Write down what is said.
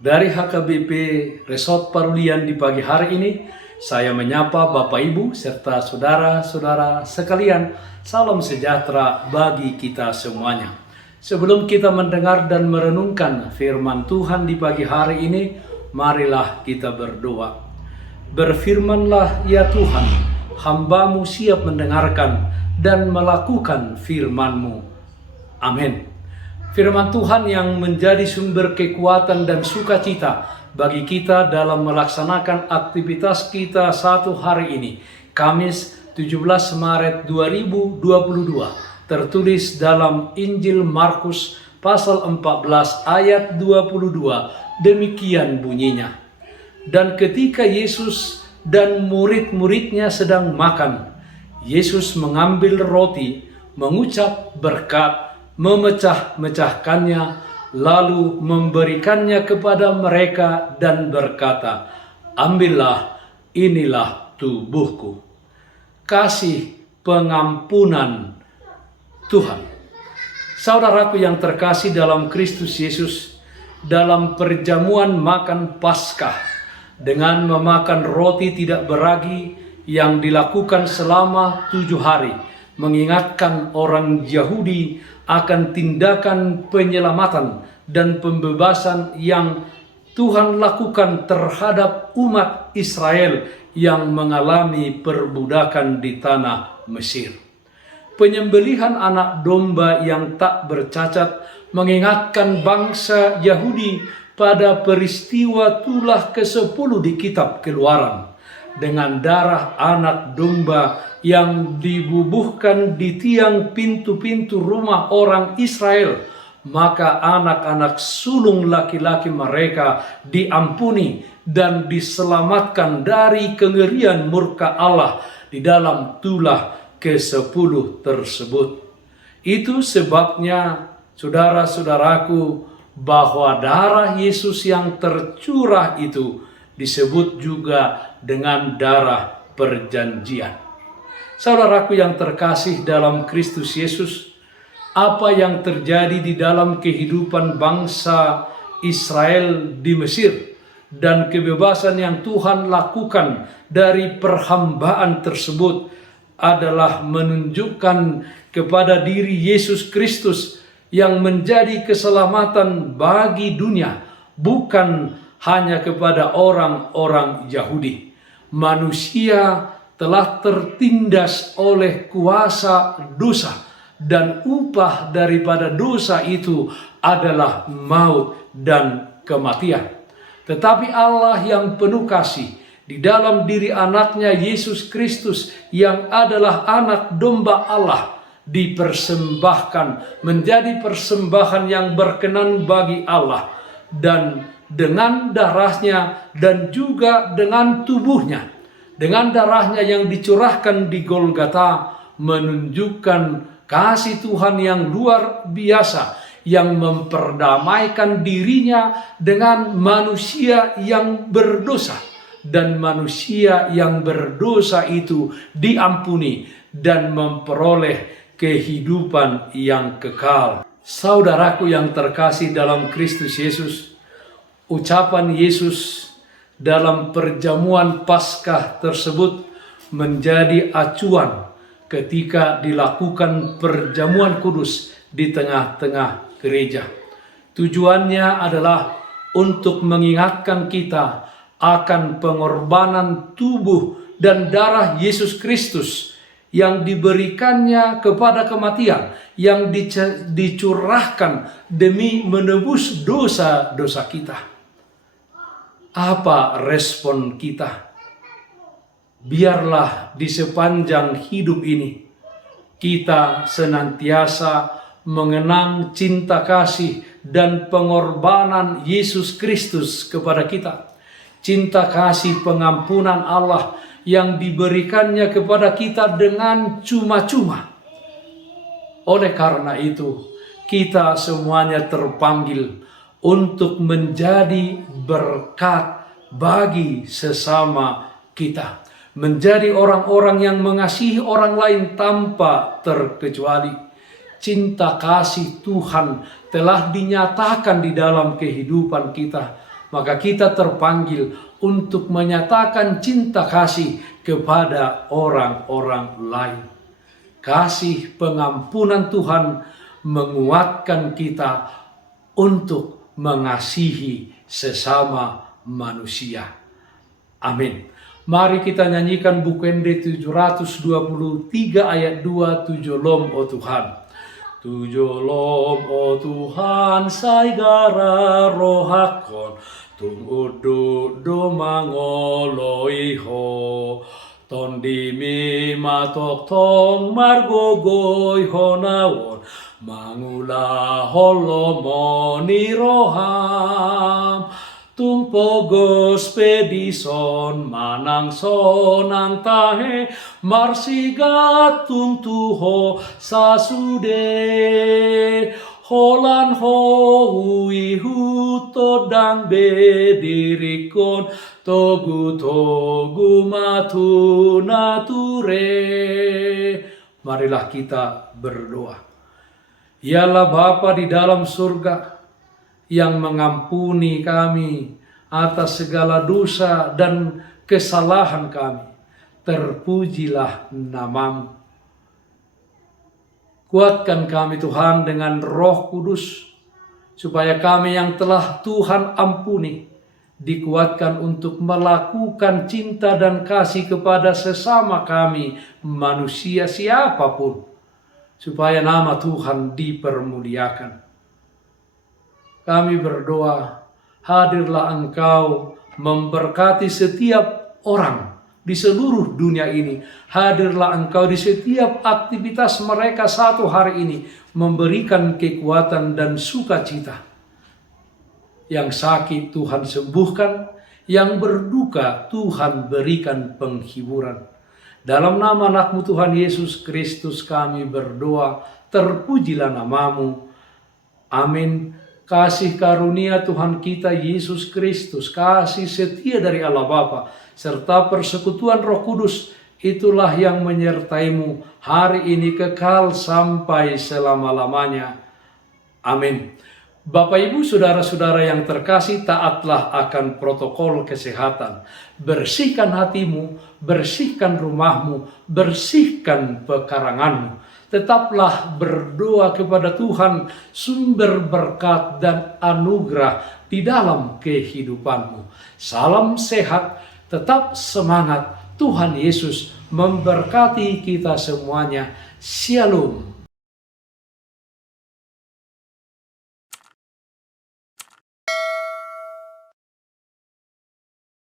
Dari HKBP Resort Parulian di pagi hari ini, saya menyapa Bapak Ibu serta saudara-saudara sekalian. Salam sejahtera bagi kita semuanya. Sebelum kita mendengar dan merenungkan firman Tuhan di pagi hari ini, marilah kita berdoa. Berfirmanlah ya Tuhan, hamba-Mu siap mendengarkan dan melakukan firman-Mu. Amin. Firman Tuhan yang menjadi sumber kekuatan dan sukacita bagi kita dalam melaksanakan aktivitas kita satu hari ini, Kamis 17 Maret 2022, tertulis dalam Injil Markus pasal 14 ayat 22, demikian bunyinya. Dan ketika Yesus dan murid-muridnya sedang makan, Yesus mengambil roti, mengucap berkat, memecah-mecahkannya, lalu memberikannya kepada mereka dan berkata, "Ambillah, inilah tubuhku." Kasih pengampunan Tuhan. Saudaraku yang terkasih dalam Kristus Yesus, dalam perjamuan makan Paskah, dengan memakan roti tidak beragi yang dilakukan selama 7 hari, mengingatkan orang Yahudi akan tindakan penyelamatan dan pembebasan yang Tuhan lakukan terhadap umat Israel yang mengalami perbudakan di tanah Mesir. Penyembelihan anak domba yang tak bercacat mengingatkan bangsa Yahudi pada peristiwa tulah ke-10 di kitab Keluaran. Dengan darah anak domba yang dibubuhkan di tiang pintu-pintu rumah orang Israel, maka anak-anak sulung laki-laki mereka diampuni dan diselamatkan dari kengerian murka Allah di dalam tulah ke-10 tersebut. Itu sebabnya, saudara-saudaraku, bahwa darah Yesus yang tercurah itu disebut juga dengan darah perjanjian. Saudaraku yang terkasih dalam Kristus Yesus, apa yang terjadi di dalam kehidupan bangsa Israel di Mesir dan kebebasan yang Tuhan lakukan dari perhambaan tersebut adalah menunjukkan kepada diri Yesus Kristus yang menjadi keselamatan bagi dunia, bukan hanya kepada orang-orang Yahudi. Manusia telah tertindas oleh kuasa dosa, dan upah daripada dosa itu adalah maut dan kematian. Tetapi Allah yang penuh kasih di dalam diri anaknya Yesus Kristus yang adalah anak domba Allah dipersembahkan menjadi persembahan yang berkenan bagi Allah, dan dengan darahnya dan juga dengan tubuhnya, dengan darahnya yang dicurahkan di Golgota, menunjukkan kasih Tuhan yang luar biasa yang memperdamaikan dirinya dengan manusia yang berdosa, dan manusia yang berdosa itu diampuni dan memperoleh kehidupan yang kekal. Saudaraku yang terkasih dalam Kristus Yesus, ucapan Yesus dalam perjamuan Paskah tersebut menjadi acuan ketika dilakukan perjamuan kudus di tengah-tengah gereja. Tujuannya adalah untuk mengingatkan kita akan pengorbanan tubuh dan darah Yesus Kristus yang diberikannya kepada kematian, yang dicurahkan demi menebus dosa-dosa kita. Apa respon kita? Biarlah di sepanjang hidup ini kita senantiasa mengenang cinta kasih dan pengorbanan Yesus Kristus kepada kita. Cinta kasih pengampunan Allah yang diberikannya kepada kita dengan cuma-cuma. Oleh karena itu, kita semuanya terpanggil untuk menjadi berkat bagi sesama kita, menjadi orang-orang yang mengasihi orang lain tanpa terkecuali. Cinta kasih Tuhan telah dinyatakan di dalam kehidupan kita maka kita terpanggil untuk menyatakan cinta kasih kepada orang-orang lain. Kasih pengampunan Tuhan menguatkan kita untuk mengasihi sesama manusia. Amin. Mari kita nyanyikan buku ND 723 ayat 2, Tujolom o Tuhan. Tujolom o Tuhan saigara rohakon, tung uduk do mangoloiho, tondimi matok tong margogoi honawon, mangula holomoni roham, tung pogos pedison manang sonang tahe, marsigat tung tuho sasude, holan hui huto dan bedirikon, togu matu nature. Marilah kita berdoa. Ialah Bapa di dalam surga yang mengampuni kami atas segala dosa dan kesalahan kami. Terpujilah nama-Mu. Kuatkan kami Tuhan dengan Roh Kudus, supaya kami yang telah Tuhan ampuni, dikuatkan untuk melakukan cinta dan kasih kepada sesama kami, manusia siapapun, supaya nama Tuhan dipermuliakan. Kami berdoa, hadirlah Engkau memberkati setiap orang di seluruh dunia ini. Hadirlah Engkau di setiap aktivitas mereka satu hari ini, memberikan kekuatan dan sukacita. Yang sakit Tuhan sembuhkan, yang berduka Tuhan berikan penghiburan. Dalam nama anak-Mu Tuhan Yesus Kristus kami berdoa, terpujilah nama-Mu. Amin. Kasih karunia Tuhan kita Yesus Kristus, kasih setia dari Allah Bapa, serta persekutuan Roh Kudus, itulah yang menyertai-Mu hari ini kekal sampai selama-lamanya. Amin. Bapak, Ibu, saudara-saudara yang terkasih, taatlah akan protokol kesehatan. Bersihkan hatimu, bersihkan rumahmu, bersihkan pekaranganmu. Tetaplah berdoa kepada Tuhan, sumber berkat dan anugerah di dalam kehidupanmu. Salam sehat, tetap semangat. Tuhan Yesus memberkati kita semuanya. Shalom.